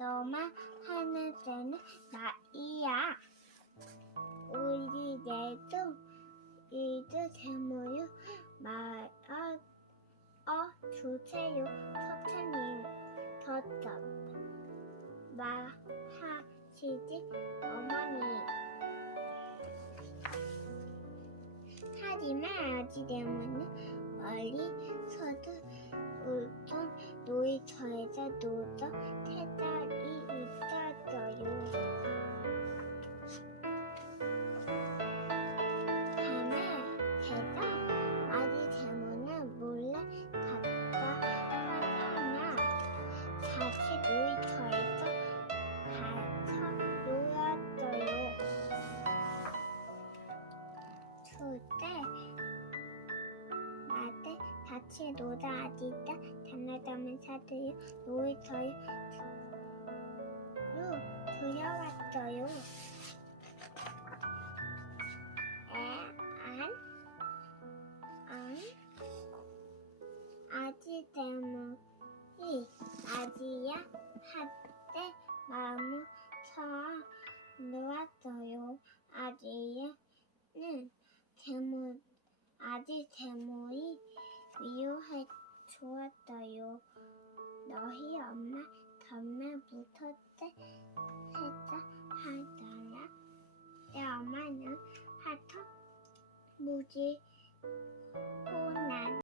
엄마 하는 데는 나이야. 우리 내도 이도 제모요. 말어 어 주세요. 석천님 더더 말하시지 어머니. 하지만 아직 때문에 멀리서도 놀이터에서 놀던 태달이 있었어요. 밤에 대다 아기 재무는 몰래 갔다 하다가 다시 놀이터에서 가서 놀았어요. 그때 같이 놀다 아디다 장난감을 사들여 놀이터로 들여왔어요. 안, 안, 아지 때문이 아지야 한때 마음을 쳐 놓았어요. 아지야는 재물, 아지 위로해 너희 엄마 붙을 때 살짝 하더라. 내 엄마는 하터 무지 혼난